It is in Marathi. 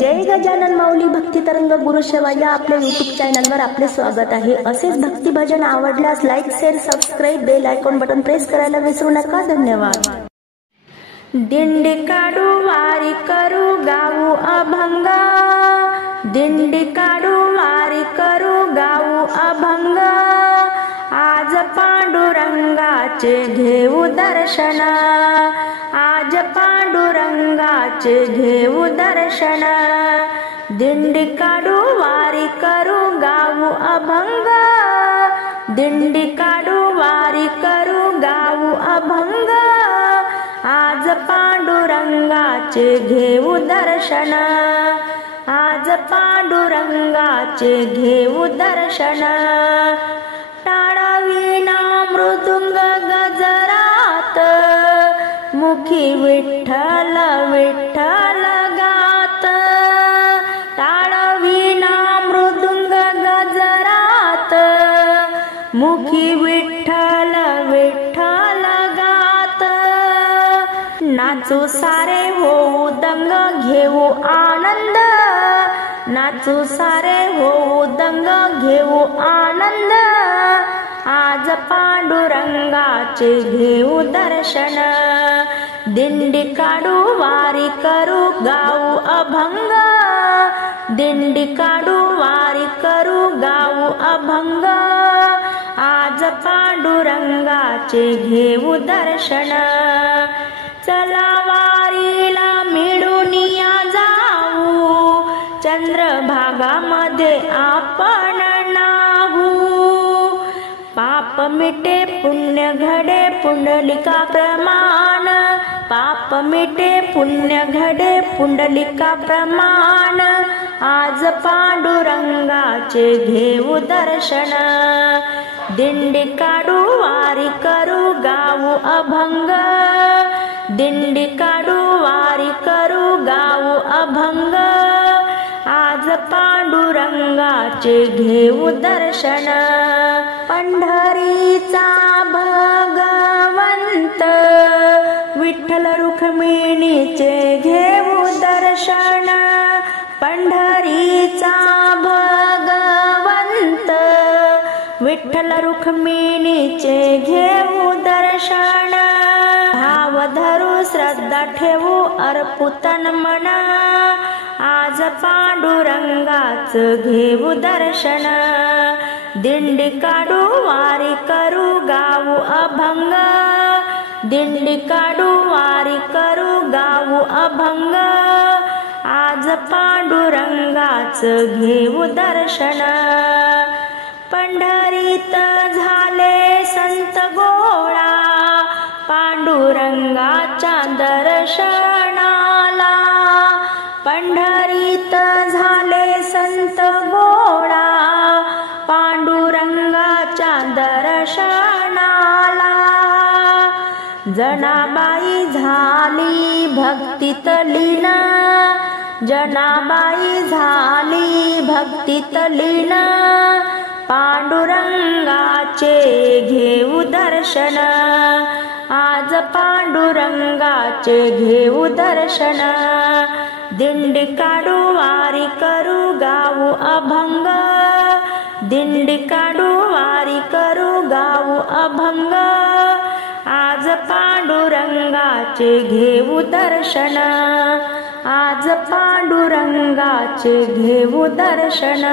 जय गजानन माऊली भक्ती तरंग गुरुसेवा या आपल्या YouTube चॅनलवर आपले स्वागत आहे। असेच भक्ती भजन आवडल्यास like share subscribe bell icon button press करायला विसरू नका। धन्यवाद। दिंडी काढू वारी करू गाऊ अभंग, दिंडी काढू वारी करू गाऊ अभंग, आज पांडुरंगाचे घेऊ दर्शन, आज पांडुरंगाचे घेऊ दर्शन, दिंडी काढू वारी करू गाऊ अभंग, दिंडी काढू वारी करू गाऊ अभंग, आज पांडुरंगाचे घेऊ दर्शन, आज पांडुरंगाचे घेऊ दर्शन, टाळवीणा मृदुंग गजरात, मुखी विठ्ठल विठ्ठल गात, टाळवीणा मृदुंग गजरात, मुखी विठ्ठल विठ्ठल गात, नाचू सारे होऊ दंग घेऊ आनंद, नाचू सारे होऊ दंग घेऊ आनंद, आज पांडुरंगाचे घेऊ दर्शन, दिंडी काढू वारी करू गाऊ अभंग, दिंडी काढू वारी करू गाऊ अभंग, आज पांडुरंगाचे घेऊ दर्शन, चला वारीला मिळून या जाऊ, चंद्रभागामध्ये आपण नाहू, पाप मिटे पुण्य घडे पुंडलिका प्रमाण, पाप मिटे पुण्य घडे पुंडलिका प्रमाण, आज पांडुरंगाचे घेऊ दर्शन, दिंडी काढू वारी करू गाऊ अभंग, दिंडी काढू वारी करू गाऊ अभंग, आज पांडुरंगाचे घेऊ दर्शन, पंढरीचा भगवंत विठ्ठल रुक्मिणीचे घेऊ दर्शन, पंढरीचा भगवंत विठ्ठल रुक्मिणीचे घेऊ दर्शन, भाव धरू श्रद्धा ठेवू अर्पू तन मन, आज पांडुरंगाच घेऊ दर्शन, दिंडी काढू वारी करू गाऊ अभंग, दिंडी काढू वारी करू गाऊ अभंग, आज पांडुरंगाच घेऊ दर्शन, पंढरीत झाले संत गोळा, पांडुरंगाच्या दर्शनाला, पंढरीत झाले संत गोळा, पांडुरंगाच्या दर्शनाला, जनाबाई झाली भक्तीत लीन, जनाबाई झाली भक्तीत लीन, पांडुरंगाचे घेऊ दर्शन, आज पांडुरंगाचे घेऊ दर्शन, दिंडी काढू वारी करू गाऊ अभंग, दिंडी काढू वारी करू गाऊ अभंग, आज पांडुरंगाचे घेऊ दर्शन, आज पांडुरंगाचे घेऊ दर्शन।